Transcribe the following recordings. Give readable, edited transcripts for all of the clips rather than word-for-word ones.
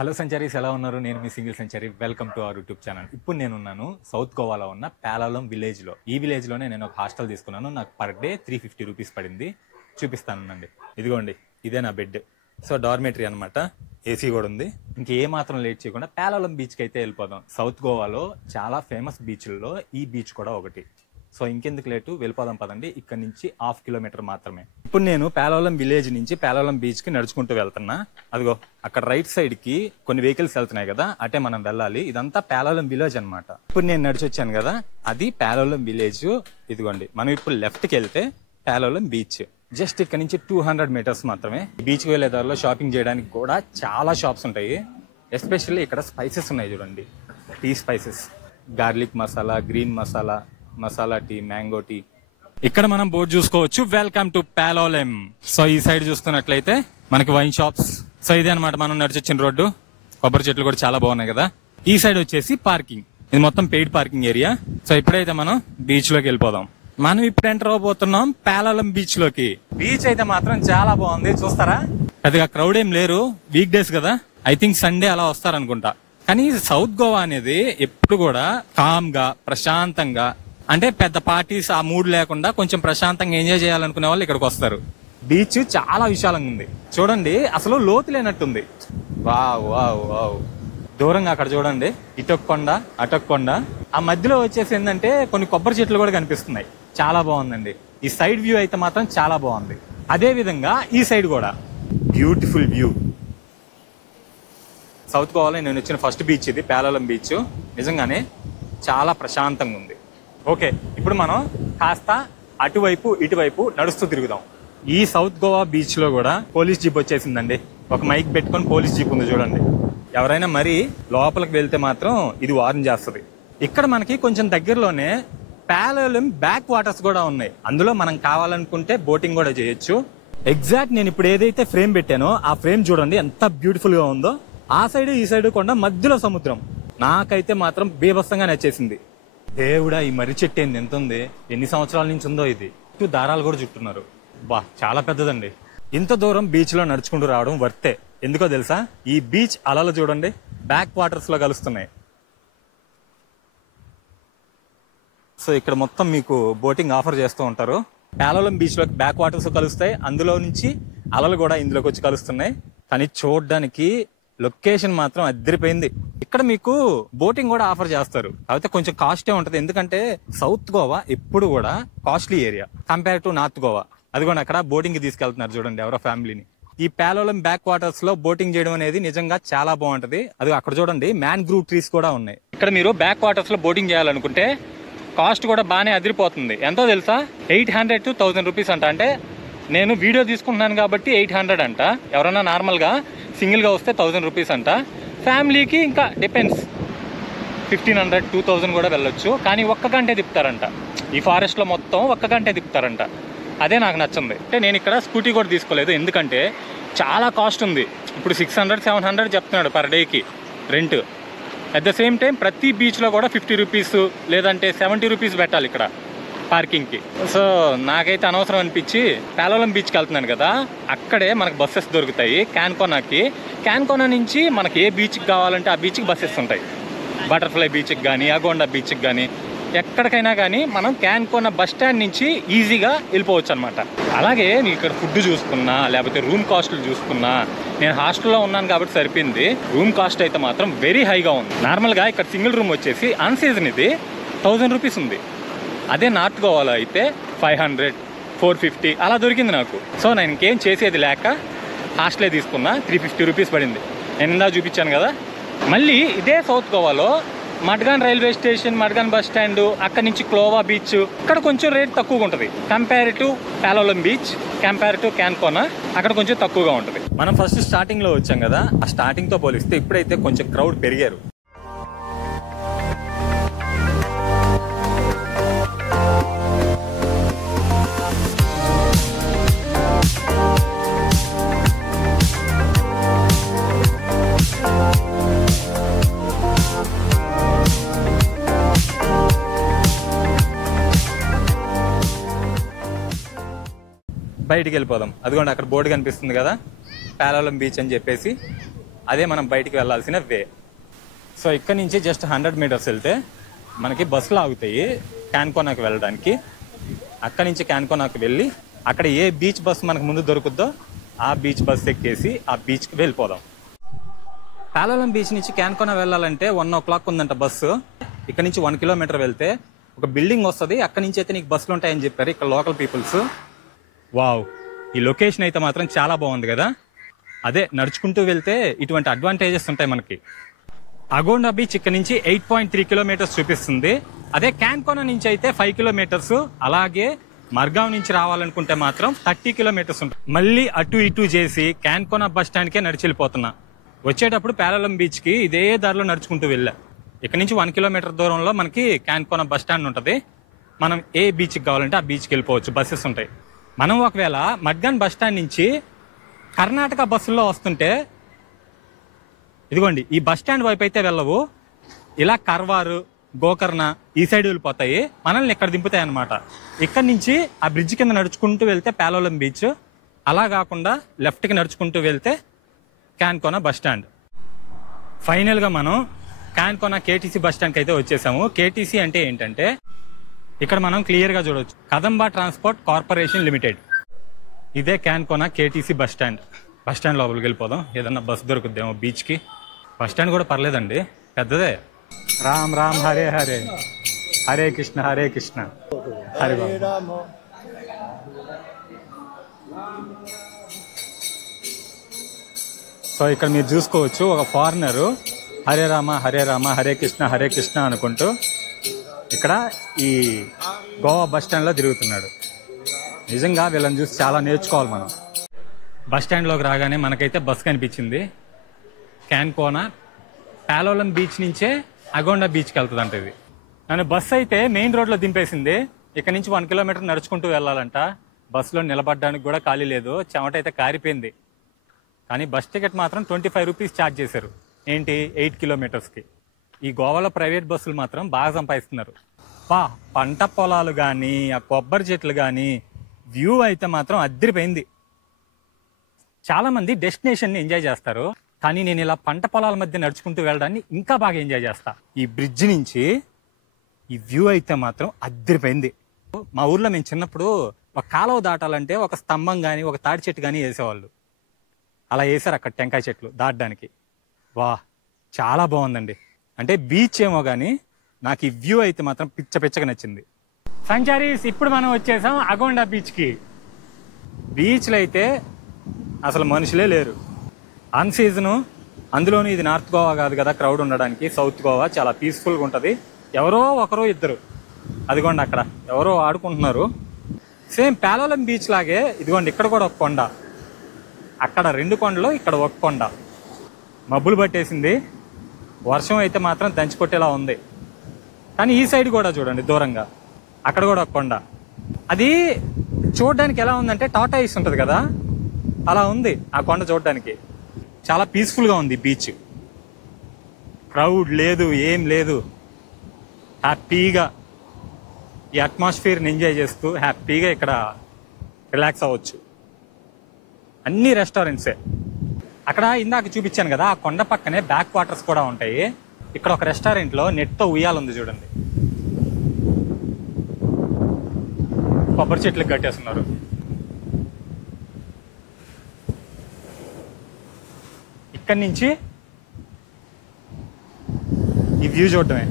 Hello centuries ఎలా ఉన్నారు? నేను మీ single century. Welcome to our YouTube channel. ఇప్పుడు నేనున్నాను సౌత్ గోవాలో ఉన్న పేలాలం విలేజ్లో. ఈ విలేజ్లోనే నేను ఒక హాస్టల్ తీసుకున్నాను. నాకు పర్ డే 350 రూపీస్ పడింది. చూపిస్తానండి. ఇదిగోండి, ఇదే నా బెడ్. సో డార్మేటరీ అనమాట, ఏసీ కూడా ఉంది. ఇంకే మాత్రం లేట్ చేయకుండా పేలాలం బీచ్కి అయితే వెళ్ళిపోదాం. సౌత్ గోవాలో చాలా ఫేమస్ బీచ్ల్లో ఈ బీచ్ కూడా ఒకటి. సో ఇంకెందుకు లేటు, వెళ్ళిపోదాం పదండి. ఇక్కడ నుంచి 1/2 కిలోమీటర్ మాత్రమే. ఇప్పుడు నేను పేలాలం విలేజ్ నుంచి పేలాలం బీచ్ కి నడుచుకుంటూ వెళ్తున్నా. అదిగో అక్కడ రైట్ సైడ్ కి కొన్ని వెహికల్స్ వెళ్తున్నాయి కదా, అటే మనం వెళ్ళాలి. ఇదంతా పేలాలం విలేజ్ అనమాట. ఇప్పుడు నేను నడిచి వచ్చాను కదా, అది పేలాలం విలేజ్. ఇదిగోండి, మనం ఇప్పుడు లెఫ్ట్ కి వెళ్తే పేలాలం బీచ్. జస్ట్ ఇక్కడ నుంచి 200 మీటర్స్ మాత్రమే. బీచ్ కి వెళ్లే దారిలో షాపింగ్ చేయడానికి కూడా చాలా షాప్స్ ఉంటాయి. ఎస్పెషల్లీ ఇక్కడ స్పైసెస్ ఉన్నాయి చూడండి, tea spices, garlic masala, green masala, masala tea, mango tea. ఇక్కడ మనం బోర్డు చూసుకోవచ్చు, వెల్కమ్ టు పేలాలం. సో ఈ సైడ్ చూస్తున్నట్లయితే మనకి వైన్ షాప్స్. సో ఇదే అనమాట మనం నడిచొచ్చిన రోడ్డు. కొబ్బరి చెట్లు కూడా చాలా బాగున్నాయి కదా. ఈ సైడ్ వచ్చేసి పార్కింగ్. ఇది మొత్తం పెయిడ్ పార్కింగ్ ఏరియా. సో ఇప్పుడైతే మనం బీచ్ లోకి వెళ్ళిపోదాం. మనం ఇప్పుడు ఎంటర్ అవబోతున్నాం పేలాలం బీచ్ లోకి. బీచ్ అయితే మాత్రం చాలా బాగుంది, చూస్తారా? పెద్దగా క్రౌడ్ ఏం లేరు, వీక్ డేస్ కదా. ఐ థింక్ సండే అలా వస్తారనుకుంటా. కానీ సౌత్ గోవా అనేది ఎప్పుడు కూడా కామ్ గా, ప్రశాంతంగా, అంటే పెద్ద పార్టీస్ ఆ మూడ్ లేకుండా కొంచెం ప్రశాంతంగా ఎంజాయ్ చేయాలనుకునే వాళ్ళు ఇక్కడికి వస్తారు. బీచ్ చాలా విశాలంగా ఉంది చూడండి, అసలు లోతు లేనట్టుంది. Wow wow wow. దూరంగా అక్కడ చూడండి, ఇటొక కొండ అటొక కొండ, ఆ మధ్యలో వచ్చేసి ఏంటంటే కొన్ని కొబ్బరి చెట్లు కూడా కనిపిస్తున్నాయి. చాలా బాగుందండి. ఈ సైడ్ వ్యూ అయితే మాత్రం చాలా బాగుంది. అదే విధంగా ఈ సైడ్ కూడా బ్యూటిఫుల్ వ్యూ. సౌత్ గోవాలో నేను వచ్చిన ఫస్ట్ బీచ్ ఇది, పేలాలం బీచ్. నిజంగానే చాలా ప్రశాంతంగా ఉంది. ఓకే, ఇప్పుడు మనం కాస్త అటువైపు ఇటువైపు నడుస్తూ తిరుగుదాం. ఈ సౌత్ గోవా బీచ్ లో కూడా పోలీస్ జీప్ వచ్చేసిందండి. ఒక మైక్ పెట్టుకొని పోలీస్ జీప్ ఉంది చూడండి. ఎవరైనా మరి లోపలికి వెళ్తే మాత్రం ఇది వార్న్ చేస్తుంది. ఇక్కడ మనకి కొంచెం దగ్గరలోనే పేలాలం బ్యాక్ వాటర్స్ కూడా ఉన్నాయి. అందులో మనం కావాలనుకుంటే బోటింగ్ కూడా చేయొచ్చు. ఎగ్జాక్ట్ నేను ఇప్పుడు ఏదైతే ఫ్రేమ్ పెట్టానో ఆ ఫ్రేమ్ చూడండి ఎంత బ్యూటిఫుల్ గా ఉందో. ఆ సైడ్ ఈ సైడ్ కొండ, మధ్యలో సముద్రం. నాకైతే మాత్రం బీభత్సంగా నచ్చేసింది. దేవుడా, ఈ మర్రి చెట్టు ఏంది, ఎంత ఉంది, ఎన్ని సంవత్సరాల నుంచి ఉందో ఇది. చుట్టూ దారాలు కూడా చుట్టున్నారు. బా, చాలా పెద్దదండి. ఇంత దూరం బీచ్ లో నడుచుకుంటూ రావడం వర్తే. ఎందుకో తెలుసా? ఈ బీచ్ అలలు చూడండి, బ్యాక్ వాటర్స్ లో కలుస్తున్నాయి. సో ఇక్కడ మొత్తం మీకు బోటింగ్ ఆఫర్ చేస్తూ ఉంటారు. పేలాలం బీచ్ లోకి బ్యాక్ వాటర్స్ కలుస్తాయి, అందులో నుంచి అలలు కూడా ఇందులోకి వచ్చి కలుస్తున్నాయి. కానీ చూడడానికి లొకేషన్ మాత్రం అదిరిపోయింది. ఇక్కడ మీకు బోటింగ్ కూడా ఆఫర్ చేస్తారు, కాకపోతే కొంచెం కాస్టే ఉంటది. ఎందుకంటే సౌత్ గోవా ఎప్పుడు కూడా costly area compare to north Goa. అది కూడా అక్కడ బోటింగ్ కి తీసుకెళ్తున్నారు చూడండి ఎవరో ఫ్యామిలీని. ఈ పేలాలం బ్యాక్ వాటర్స్ లో బోటింగ్ చేయడం అనేది నిజంగా చాలా బాగుంటది. అది అక్కడ చూడండి, మ్యాంగ్రూవ్ ట్రీస్ కూడా ఉన్నాయి. ఇక్కడ మీరు బ్యాక్ వాటర్స్ లో బోటింగ్ చేయాలనుకుంటే కాస్ట్ కూడా బాగానే అదిరిపోతుంది. ఎంతో తెలుసా? 800 to 1000 రూపీస్ అంట. అంటే నేను వీడియో తీసుకుంటున్నాను కాబట్టి 800 అంట. ఎవరైనా నార్మల్గా సింగిల్గా వస్తే 1000 రూపీస్ అంట. ఫ్యామిలీకి ఇంకా డిపెండ్స్, 1500, 2000 కూడా వెళ్ళొచ్చు. కానీ ఒక్క గంటే తిప్పుతారంట. ఈ ఫారెస్ట్లో మొత్తం ఒక్క గంటే తిప్పుతారంట. అదే నాకు నచ్చింది. అంటే నేను ఇక్కడ స్కూటీ కూడా తీసుకోలేదు, ఎందుకంటే చాలా కాస్ట్ ఉంది. ఇప్పుడు 600, 700 చెప్తున్నాడు పర్ డేకి rent. At the same time ప్రతి బీచ్లో కూడా 50 రూపీస్ లేదంటే 70 రూపీస్ పెట్టాలి ఇక్కడ పార్కింగ్కి. సో నాకైతే అనవసరం అనిపించి పేలాలం బీచ్కి వెళ్తున్నాను కదా, అక్కడే మనకు బస్సెస్ దొరుకుతాయి క్యాన్కోనాకి. క్యాన్కోనా నుంచి మనకి ఏ బీచ్కి కావాలంటే ఆ బీచ్కి బస్సెస్ ఉంటాయి. బటర్ఫ్లై బీచ్కి కానీ, అగోండా బీచ్కి కానీ, ఎక్కడికైనా కానీ మనం క్యాన్కోనా బస్ స్టాండ్ నుంచి ఈజీగా వెళ్ళిపోవచ్చు అనమాట. అలాగే నేను ఇక్కడ ఫుడ్ చూసుకున్నా, లేకపోతే రూమ్ కాస్ట్లు చూసుకున్నా, నేను హాస్టల్లో ఉన్నాను కాబట్టి సరిపోయింది. రూమ్ కాస్ట్ అయితే మాత్రం వెరీ హైగా ఉంది. నార్మల్గా ఇక్కడ సింగిల్ రూమ్ వచ్చేసి అన్ సీజన్ ఇది 1000 రూపీస్ ఉంది. అదే నార్త్ గోవాలో అయితే 500, 450 అలా దొరికింది నాకు. సో నేను ఇంకేం చేసేది లేక హాస్టలే తీసుకున్నా. 350 రూపీస్ పడింది. నేను ఇందా చూపించాను కదా. మళ్ళీ ఇదే సౌత్ గోవాలో Madgaon railway station, Madgaon bus stand, అక్కడ నుంచి క్లోవా బీచ్, ఇక్కడ కొంచెం రేట్ తక్కువగా ఉంటుంది compare to Palolem beach, compare to Canacona. అక్కడ కొంచెం తక్కువగా ఉంటుంది. మనం ఫస్ట్ స్టార్టింగ్ లో వచ్చాం కదా, ఆ స్టార్టింగ్ తో పోలిస్తే ఇప్పుడైతే కొంచెం క్రౌడ్ పెరిగారు. బయటికి వెళ్ళిపోదాం. అదిగోండి అక్కడ బోర్డు కనిపిస్తుంది కదా, పేలాలం బీచ్ అని చెప్పేసి. అదే మనం బయటికి వెళ్ళాల్సిన వే. సో ఇక్కడ నుంచి జస్ట్ 100 మీటర్స్ వెళ్తే మనకి బస్సులు ఆగుతాయి క్యాన్కోనాకి వెళ్ళడానికి. అక్కడి నుంచి క్యాన్కోనాకి వెళ్ళి అక్కడ ఏ బీచ్ బస్సు మనకు ముందు దొరుకుద్దో ఆ బీచ్ బస్సు ఎక్కేసి ఆ బీచ్కి వెళ్ళిపోదాం. పాలోలం బీచ్ నుంచి క్యాన్కోనా వెళ్ళాలంటే 1 o'clock ఉందంట బస్సు. ఇక్కడ నుంచి 1 kilometer వెళ్తే ఒక బిల్డింగ్ వస్తుంది, అక్కడి నుంచి అయితే నీకు బస్సులు ఉంటాయని చెప్పారు ఇక్కడ లోకల్ పీపుల్స్. వావ్, ఈ లొకేషన్ అయితే మాత్రం చాలా బాగుంది కదా. అదే నడుచుకుంటూ వెళ్తే ఇటువంటి అడ్వాంటేజెస్ ఉంటాయి మనకి. అగోండా బీచ్ ఇక్కడ నుంచి 8.3 kilometers చూపిస్తుంది. అదే క్యాన్కోనా నుంచి అయితే 5 kilometers. అలాగే మర్గావ్ నుంచి రావాలనుకుంటే మాత్రం 30 kilometers ఉంటుంది. మళ్ళీ అటు ఇటు చేసి క్యాన్కోనా బస్ స్టాండ్కే నడిచి వెళ్ళిపోతున్నా. వచ్చేటప్పుడు పాలోలం బీచ్ కి ఇదే దారిలో నడుచుకుంటూ వెళ్ళా. ఇక్కడ నుంచి 1 kilometer దూరంలో మనకి క్యాన్కోనా బస్ స్టాండ్ ఉంటుంది. మనం ఏ బీచ్కి కావాలంటే ఆ బీచ్కి వెళ్ళిపోవచ్చు, బస్సెస్ ఉంటాయి. మనం ఒకవేళ మడ్గాన్ బస్ స్టాండ్ నుంచి కర్ణాటక బస్సుల్లో వస్తుంటే ఇదిగోండి ఈ బస్ స్టాండ్ వైపు అయితే వెళ్ళవు, ఇలా కర్వారు గోకర్ణ ఈ సైడ్ వెళ్ళిపోతాయి, మనల్ని ఇక్కడ దింపుతాయి అనమాట. ఇక్కడ నుంచి ఆ బ్రిడ్జ్ కింద నడుచుకుంటూ వెళ్తే పాలోలం బీచ్, అలా కాకుండా లెఫ్ట్కి నడుచుకుంటూ వెళ్తే క్యాన్కోనా బస్ స్టాండ్. ఫైనల్గా మనం క్యాన్కోనా కేటీసీ బస్ స్టాండ్కి అయితే వచ్చేసాము. కేటీసీ అంటే ఏంటంటే ఇక్కడ మనం క్లియర్గా చూడవచ్చు, కదంబా ట్రాన్స్పోర్ట్ కార్పొరేషన్ లిమిటెడ్. ఇదే Canacona KTC bus stand. Bus stand లోపలికి వెళ్ళిపోదాం, ఏదన్నా బస్ దొరుకుద్దేమో బీచ్కి. బస్ స్టాండ్ కూడా పర్లేదండి, పెద్దదే. రామ్ రామ్ హరే హరే, హరే కృష్ణ హరే కృష్ణ హరే రామ. సో ఇక్కడ మీరు చూసుకోవచ్చు ఒక ఫారినరు హరే రామ హరే రామ హరే కృష్ణ అనుకుంటూ ఇక్కడ ఈ గోవా బస్ స్టాండ్లో తిరుగుతున్నాడు. నిజంగా వీళ్ళని చూసి చాలా నేర్చుకోవాలి మనం. బస్ స్టాండ్లోకి రాగానే మనకైతే బస్ కనిపించింది. క్యాన్కోనా పాలోలం బీచ్ నుంచే అగోండా బీచ్కి వెళ్తుంది అంటే. ఇది నన్ను బస్సు అయితే మెయిన్ రోడ్లో దింపేసింది. ఇక్కడ నుంచి 1 kilometer నడుచుకుంటూ వెళ్ళాలంట. బస్సులో నిలబడడానికి కూడా ఖాళీ లేదు, చెమట అయితే కారిపోయింది. కానీ బస్ టికెట్ మాత్రం 25 rupees ఛార్జ్ చేశారు. ఏంటి 8 kilometersకి. ఈ గోవాలో ప్రైవేట్ బస్సులు మాత్రం బాగా సంపాదిస్తున్నారు. పంట పొలాలు కానీ ఆ కొబ్బరి చెట్లు కానీ వ్యూ అయితే మాత్రం అద్దరిపోయింది. చాలా మంది డెస్టినేషన్ని ఎంజాయ్ చేస్తారు, కానీ నేను ఇలా పంట పొలాల మధ్య నడుచుకుంటూ వెళ్ళడాన్ని ఇంకా బాగా ఎంజాయ్ చేస్తా. ఈ బ్రిడ్జ్ నుంచి ఈ వ్యూ అయితే మాత్రం అద్దరిపోయింది. మా ఊర్లో మేము చిన్నప్పుడు ఒక కాలువ దాటాలంటే ఒక స్తంభం కానీ ఒక తాడి చెట్టు కానీ వేసేవాళ్ళు. అలా వేసారు అక్కడ టెంకాయ చెట్లు దాటడానికి. వా, చాలా బాగుందండి. అంటే బీచ్ ఏమో కానీ నాకు ఈ వ్యూ అయితే మాత్రం పిచ్చగా నచ్చింది. సంచారీస్, ఇప్పుడు మనం వచ్చేసాం అగోండా బీచ్కి. బీచ్లో అయితే అసలు మనుషులే లేరు. అన్ సీజను, అందులోనూ ఇది నార్త్ గోవా కాదు కదా క్రౌడ్ ఉండడానికి. సౌత్ గోవా చాలా పీస్ఫుల్గా ఉంటుంది. ఎవరో ఒకరో ఇద్దరు, అదిగోండి అక్కడ ఎవరో ఆడుకుంటున్నారు. సేమ్ పాలోలం బీచ్ లాగే ఇదిగోండి ఇక్కడ కూడా ఒక కొండ, అక్కడ 2 కొండలు, ఇక్కడ ఒక కొండ. మబ్బులు పట్టేసింది, వర్షం అయితే మాత్రం దంచికొట్టేలా ఉంది. కానీ ఈ సైడ్ కూడా చూడండి దూరంగా, అక్కడ కూడా ఒక కొండ. అది చూడడానికి ఎలా ఉందంటే టాటా ఐస్ ఉంటుంది కదా, అలా ఉంది ఆ కొండ చూడడానికి. చాలా పీస్ఫుల్గా ఉంది బీచ్. క్రౌడ్ లేదు, ఏం లేదు. హ్యాపీగా ఈ అట్మాస్ఫియర్ని ఎంజాయ్ చేస్తూ హ్యాపీగా ఇక్కడ రిలాక్స్ అవ్వచ్చు. అన్ని రెస్టారెంట్సే. అక్కడ ఇందాక చూపించాను కదా, ఆ కొండ పక్కనే బ్యాక్ వాటర్స్ కూడా ఉంటాయి. ఇక్కడ ఒక రెస్టారెంట్లో నెట్తో ఉయ్యాలుంది చూడండి, కొబ్బరి చెట్లకు కట్టేస్తున్నారు. ఇక్కడి నుంచి ఈ వ్యూ చూడటమే.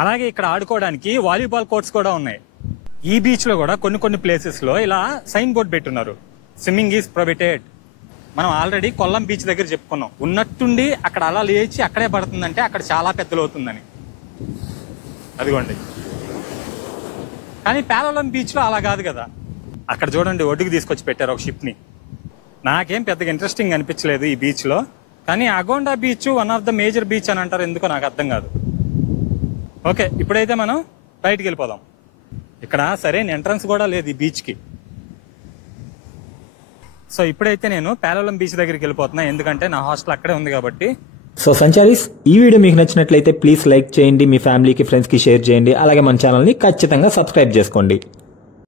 అలాగే ఇక్కడ ఆడుకోవడానికి వాలీబాల్ కోర్ట్స్ కూడా ఉన్నాయి. ఈ బీచ్ లో కూడా కొన్ని ప్లేసెస్ లో ఇలా సైన్ బోర్డ్ పెట్టున్నారు, స్విమ్మింగ్ ఈజ్ ప్రొహిబిటెడ్. మనం ఆల్రెడీ కొల్లం బీచ్ దగ్గర చెప్పుకున్నాం. ఉన్నట్టుండి అక్కడ అలా లేచి అక్కడే పడుతుందంటే అక్కడ చాలా పెద్దలు అవుతుందని. అదిగోండి. కానీ పాలోలం బీచ్ లో అలా కాదు కదా. అక్కడ చూడండి ఒడ్డుకు తీసుకొచ్చి పెట్టారు ఒక షిప్ ని. నాకేం పెద్దగా ఇంట్రెస్టింగ్ అనిపించలేదు ఈ బీచ్ లో. కానీ Agonda beach 1 of the major beach అని అంటారు, ఎందుకో నాకు అర్థం కాదు. ఓకే, ఇప్పుడైతే మనం బయటికి వెళ్ళిపోదాం. ఇక్కడ సరైన ఎంట్రన్స్ కూడా లేదు ఈ బీచ్కి. సో ఇప్పుడైతే నేను పాలోలం బీచ్ దగ్గరికి వెళ్ళిపోతున్నా, ఎందుకంటే నా హాస్టల్ అక్కడే ఉంది కాబట్టి. సో సంచారీస్, ఈ వీడియో మీకు నచ్చినట్లయితే ప్లీజ్ లైక్ చేయండి, మీ ఫ్యామిలీకి ఫ్రెండ్స్కి షేర్ చేయండి, అలాగే మన ఛానల్ని ఖచ్చితంగా సబ్స్క్రైబ్ చేసుకోండి.